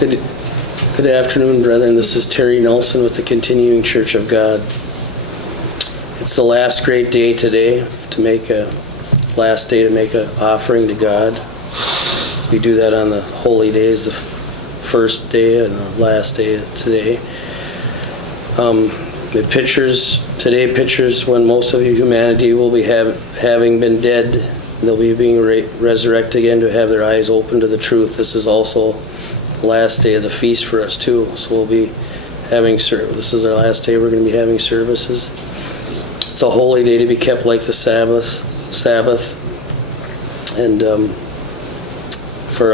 Good afternoon, brethren. This is Terry Nelson with the Continuing Church of God. It's the last great day today to make an offering to God. We do that on the holy days, the first day and the last day today. The pictures when most of humanity will be having been dead. They'll be being resurrected again to have their eyes open to the truth. This is also the last day of the feast for us too. So we'll be having this is our last day. We're going to be having services. It's a holy day to be kept like the Sabbath, and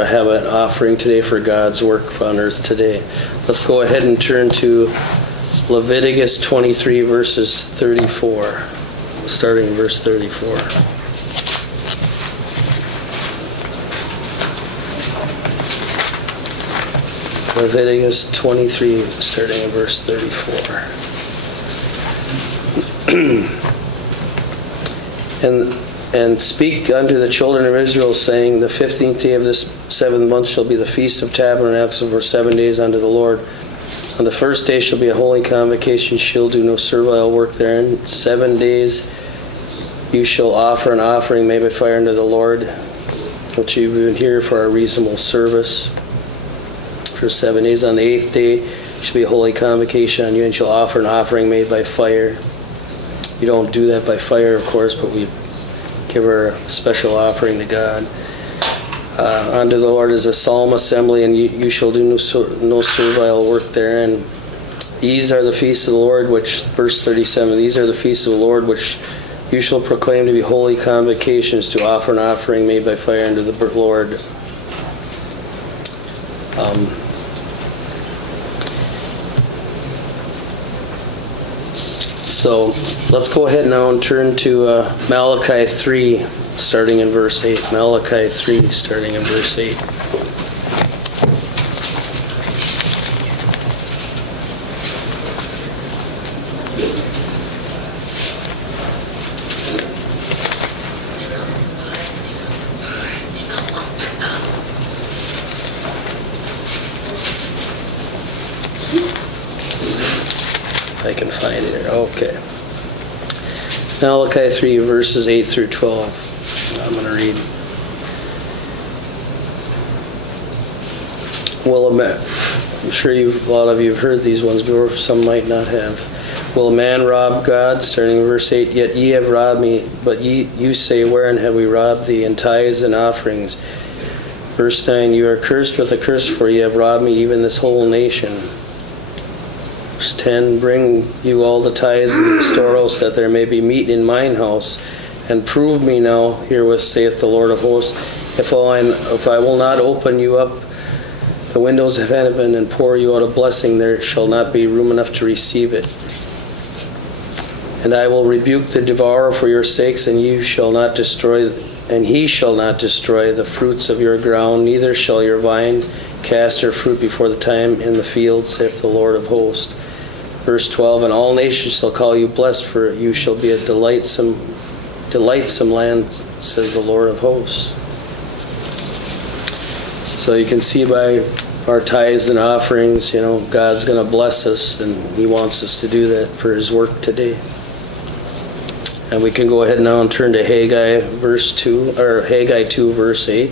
have an offering today for God's work on earth today. Let's go ahead and turn to Leviticus 23 verses 34, starting in verse 34. Leviticus 23, starting in verse 34. And speak unto the children of Israel, saying, the 15th day of this 7th month shall be the Feast of Tabernacles for 7 days unto the Lord. On the first day shall be a holy convocation, shall do no servile work therein. 7 days you shall offer an offering made by fire unto the Lord, which you've been here for a reasonable service. For 7 days. On the 8th day shall be a holy convocation on you, and shall offer an offering made by fire. You don't do that by fire, of course, but we give her a special offering to God. Unto the Lord is a solemn assembly, and you shall do no servile work therein. These are the feasts of the Lord, which, verse 37, these are the feasts of the Lord, which you shall proclaim to be holy convocations, to offer an offering made by fire unto the Lord. So let's go ahead now and turn to Malachi 3, starting in verse 8. Malachi 3, starting in verse 8. I can find it here. Okay. Malachi 3, verses 8 through 12. I'm going to read. I'm sure a lot of you have heard these ones before. Some might not have. Will a man rob God? Starting in verse 8. Yet ye have robbed me, but you say, wherein have we robbed thee? In tithes and offerings. Verse 9. You are cursed with a curse, for ye have robbed me, even this whole nation. Verse 10, bring you all the tithes into the storehouse, that there may be meat in mine house, and prove me now herewith, saith the Lord of hosts, if I will not open you up the windows of heaven and pour you out a blessing, there shall not be room enough to receive it. And I will rebuke the devourer for your sakes, and he shall not destroy the fruits of your ground, neither shall your vine cast her fruit before the time in the field, saith the Lord of hosts. Verse 12, and all nations shall call you blessed, for you shall be a delightsome land, says the Lord of hosts. So you can see by our tithes and offerings, God's going to bless us, and He wants us to do that for His work today. And we can go ahead now and turn to Haggai 2, verse 8.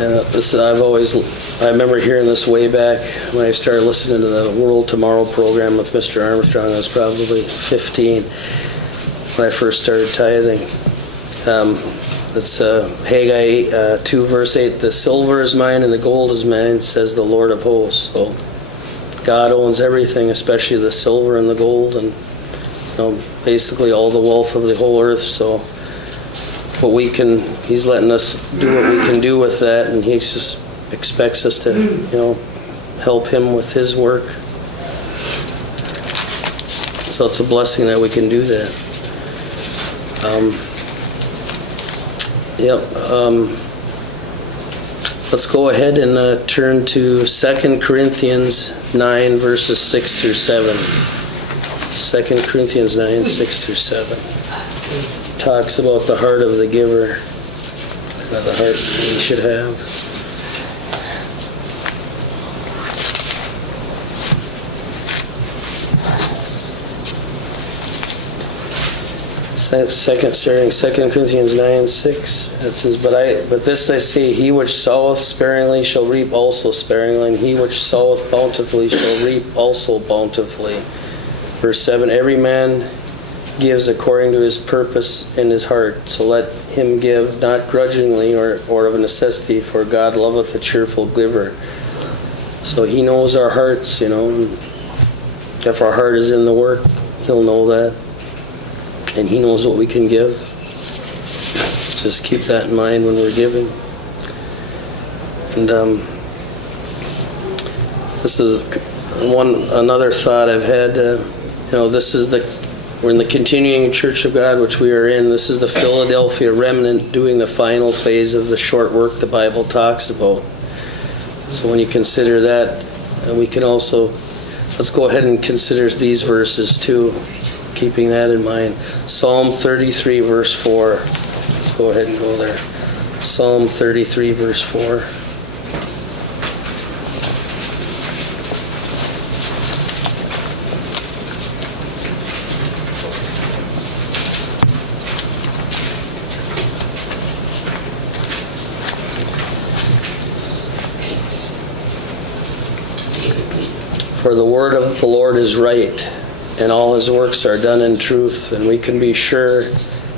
And I remember hearing this way back when I started listening to the World Tomorrow program with Mr. Armstrong. I was probably 15 when I first started tithing. It's Haggai 2, verse 8. The silver is mine and the gold is mine, says the Lord of hosts. So God owns everything, especially the silver and the gold, and basically all the wealth of the whole earth. So He's letting us do what we can do with that, and He just expects us to, help Him with His work. So it's a blessing that we can do that. Let's go ahead and turn to 2 Corinthians 9, verses 6 through 7. 2 Corinthians 9, 6 through 7. Talks about the heart of the giver, the heart we should have. Starting 2 Corinthians 9, 6, it says, But this I say, he which soweth sparingly shall reap also sparingly, and he which soweth bountifully shall reap also bountifully. Verse 7, every man gives according to his purpose in his heart, so let him give, not grudgingly or of necessity, for God loveth a cheerful giver. So he knows our hearts, and if our heart is in the work, he'll know that. And he knows what we can give. Just keep that in mind when we're giving. And this is another thought I've had. We're in the continuing Church of God, which we are in. This is the Philadelphia remnant doing the final phase of the short work the Bible talks about. So when you consider that, we can also, let's go ahead and consider these verses too, keeping that in mind. Psalm 33, verse 4. Let's go ahead and go there. Psalm 33, verse 4. For the word of the Lord is right, and all his works are done in truth. And we can be sure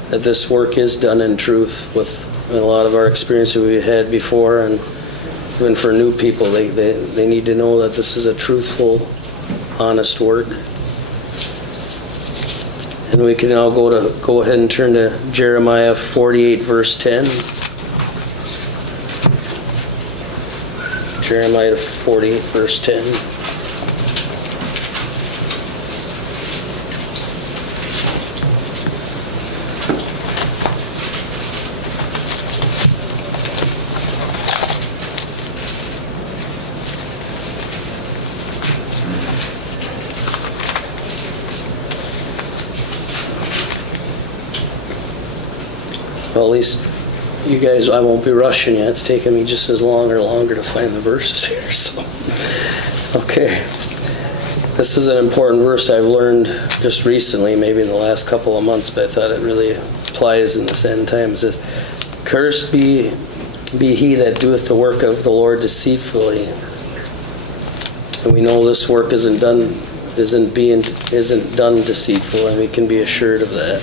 that this work is done in truth with a lot of our experience that we've had before. And even for new people, they need to know that this is a truthful, honest work. And we can now go ahead and turn to Jeremiah 48, verse 10. Jeremiah 48, verse 10. Well, at least you guys, I won't be rushing you. It's taken me just as long or longer to find the verses here. So, okay. This is an important verse I've learned just recently, maybe in the last couple of months, but I thought it really applies in this end times. It says, cursed be he that doeth the work of the Lord deceitfully. And we know this work isn't done deceitful, and we can be assured of that.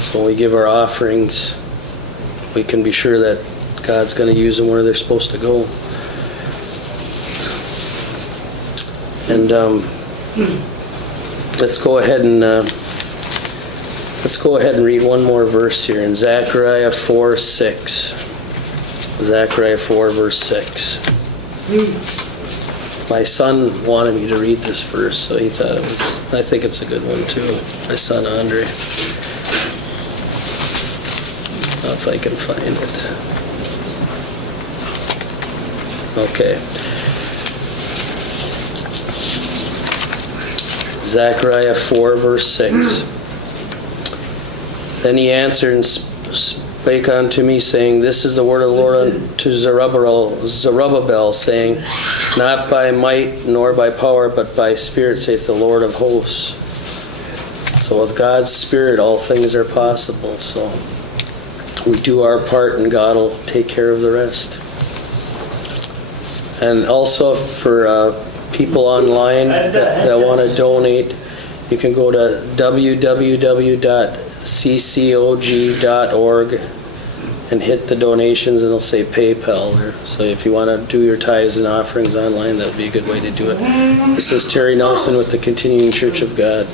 So when we give our offerings, we can be sure that God's going to use them where they're supposed to go. And let's go ahead and read one more verse here in Zechariah 4:6. Zechariah 4, verse 6. My son wanted me to read this verse, so he thought I think it's a good one too. My son Andre. If I can find it. Okay. Zechariah 4, verse 6. Then he answered and spake unto me, saying, This is the word of the Lord unto Zerubbabel, saying, Not by might nor by power, but by Spirit, saith the Lord of hosts. So with God's Spirit, all things are possible. So we do our part, and God will take care of the rest. And also for people online that want to donate, you can go to www.ccog.org and hit the donations, and it'll say PayPal there. So if you want to do your tithes and offerings online, that would be a good way to do it. This is Terry Nelson with the Continuing Church of God.